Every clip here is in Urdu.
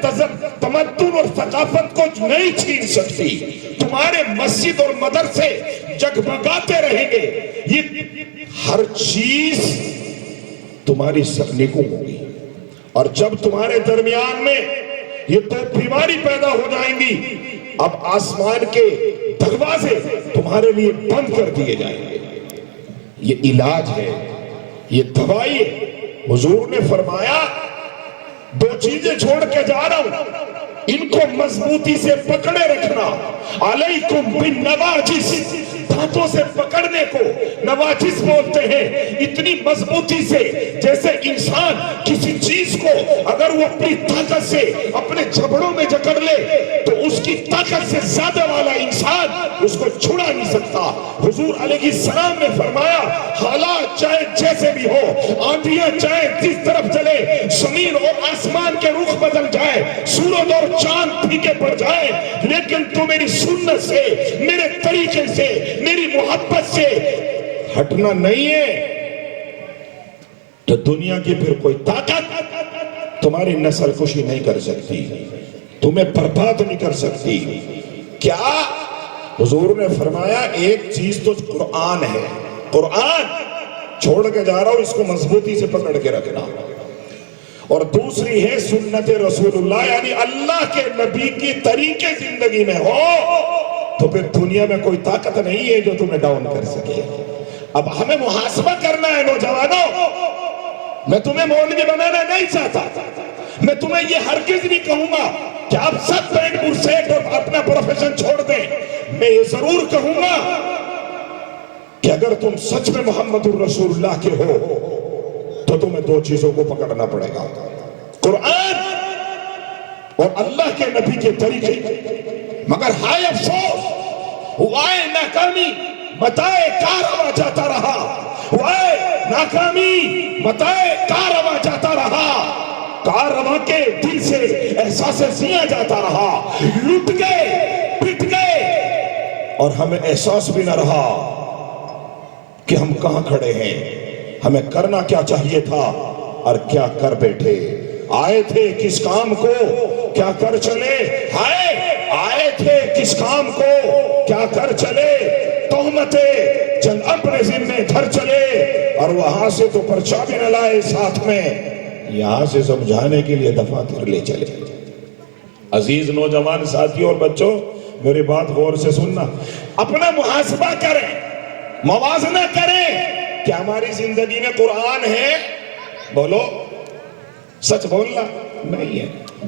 تمہارے تمدن اور ثقافت کو نہیں چھین سکتی. تمہارے مسجد اور مدرسے جگمگاتے رہیں گے. یہ ہر چیز تمہاری سکنیکوں ہوگی. اور جب تمہارے درمیان میں یہ دو بیماری پیدا ہو جائیں گی, اب آسمان کے دروازے تمہارے لیے بند کر دیے جائیں گے. یہ علاج ہے, یہ دوائی ہے. حضور نے فرمایا دو چیزیں چھوڑ کے جا رہا ہوں, ان کو مضبوطی سے پکڑے رکھنا. علیکم بالنواجس, دانتوں سے پکڑنے کو نواجس بولتے ہیں. اتنی مضبوطی سے جیسے انسان کسی چیز کو اگر وہ اپنی طاقت سے اپنے جبڑوں میں جکڑ لے تو اس کی طاقت سے زیادہ والا انسان اس کو چھڑا نہیں سکتا. حضور علیہ السلام نے فرمایا حالات چاہے جیسے بھی ہو, آندھیاں چاہے جس طرف چلے, زمین اور آسمان کے رخ بدل جائے, سورج اور چاند پھیکے پڑ جائے, لیکن تو میری سنت سے, میرے طریقے سے, میری محبت سے ہٹنا نہیں ہے. تو دنیا کی پھر کوئی طاقت تمہاری نسل کشی نہیں کر سکتی, تمہیں برباد نہیں کر سکتی. کیا حضور نے فرمایا ایک چیز تو قرآن ہے, قرآن چھوڑ کے جا رہا ہوں, اس کو مضبوطی سے پکڑ کے رکھنا. اور دوسری ہے سنت رسول اللہ, یعنی اللہ کے نبی کی طریقے زندگی میں ہو تو پھر دنیا میں کوئی طاقت نہیں ہے جو تمہیں ڈاؤن کر سکے. اب ہمیں محاسبہ کرنا ہے نوجوانوں. میں تمہیں مولوی بنانا نہیں چاہتا, میں تمہیں یہ ہرگز نہیں کہوں گا کہ آپ سب پینٹ برسیٹ اور اپنا پروفیشن چھوڑ دیں. میں یہ ضرور کہوں گا کہ اگر تم سچ میں محمد الرسول اللہ کے ہو تو تمہیں دو چیزوں کو پکڑنا پڑے گا, قرآن اور اللہ کے نبی کے طریقے. مگر ہائے افسوس, وائے ناکامی متائے کارواں جاتا رہا, وائے ناکامی متائے کارواں جاتا رہا. کارواں کے دل سے احساس زیاں جاتا رہا, لٹ گئے, پٹ گئے, اور ہمیں احساس بھی نہ رہا کہ ہم کہاں کھڑے ہیں, ہمیں کرنا کیا چاہیے تھا اور کیا کر بیٹھے. آئے تھے کس کام کو, کیا کر چلے. آئے تھے کس کام کو, کیا کر چلے. تہمتیں چند اپنے ذمے دھر چلے, اور وہاں سے تو پرچہ بھی نہ لائے ساتھ میں, یہاں سے سمجھانے کے لیے دفاتر لے چلے. عزیز نوجوان ساتھیوں اور بچوں, میری بات غور سے سننا. اپنا محاسبہ کریں, موازنہ کریں کہ ہماری زندگی میں قرآن ہے. بولو, سچ بولنا نہیں ہے.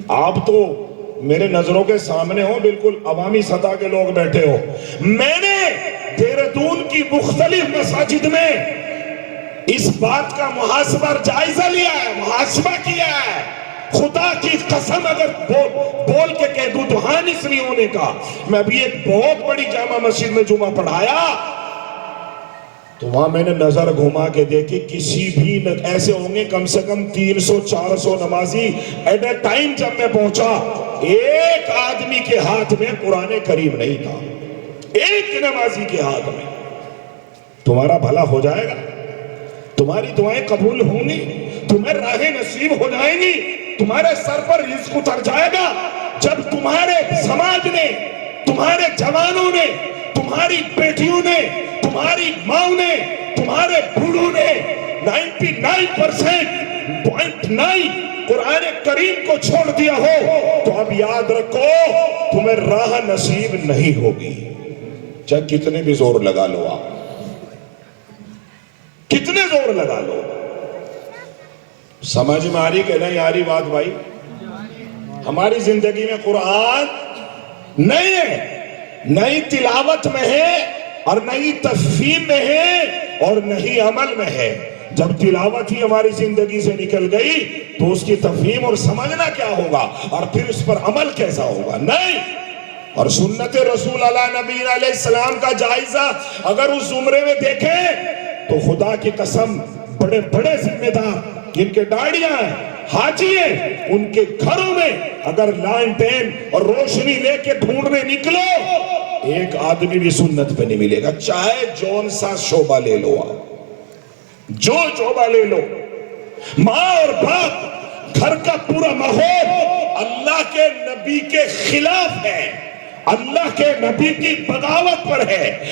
آپ تو میرے نظروں کے سامنے ہو, بالکل عوامی سطح کے لوگ بیٹھے ہو. میں نے دہرادون کی مختلف مساجد میں اس بات کا محاسبہ جائزہ لیا ہے, محاسبہ کیا ہے. خدا کی قسم اگر بول کے کہہ دوں تو ہاں اس نہیں ہونے کا. میں ابھی ایک بہت بڑی جامع مسجد میں جمعہ پڑھایا تو وہاں میں نے نظر گھما کے دیکھی, کسی بھی ایسے ہوں گے کم سے کم 300-400 نمازی ایٹ اے ٹائم. جب میں پہنچا ایک آدمی کے ہاتھ میں قرآن کریم نہیں تھا, ایک نمازی کے ہاتھ میں. تمہارا بھلا ہو جائے گا, تمہاری دعائیں قبول ہوں گی, تمہیں راہیں نصیب ہو جائیں گی, تمہارے سر پر رزق اتر جائے گا جب تمہارے سماج نے, تمہارے جوانوں نے, تمہاری بیٹیوں نے, تمہاری ماں نے, تمہارے بوڑھوں نے 99.9 قرآن کریم کو چھوڑ دیا ہو تو اب یاد رکھو تمہیں راہ نصیب نہیں ہوگی, چاہے کتنے بھی زور لگا لو. آپ کتنے زور لگا لو. سمجھ میں آ رہی کہ نہیں آ رہی بات بھائی؟ ہماری زندگی میں قرآن نہیں ہے, نئی تلاوت میں ہے اور نئی تفہیم میں ہے اور نہیں عمل میں ہے. جب تلاوت ہی ہماری زندگی سے نکل گئی تو اس کی تفہیم اور سمجھنا کیا ہوگا اور پھر اس پر عمل کیسا ہوگا؟ نہیں. اور سنت رسول اللہ نبی علیہ السلام کا جائزہ اگر اس زمرے میں دیکھیں تو خدا کی قسم بڑے بڑے ذمہ دار جن کے داڑیاں ہیں, حاجی ہیں, ان کے گھروں میں اگر لانٹین اور روشنی لے کے ڈھونڈنے نکلو ایک آدمی بھی سنت پہ نہیں ملے گا, چاہے جون سا شعبہ لے لو, آپ جو شعبہ لے لو. ماں اور باپ, گھر کا پورا ماحول اللہ اللہ کے نبی کے خلاف ہے، اللہ کے نبی کی بغاوت پر ہے۔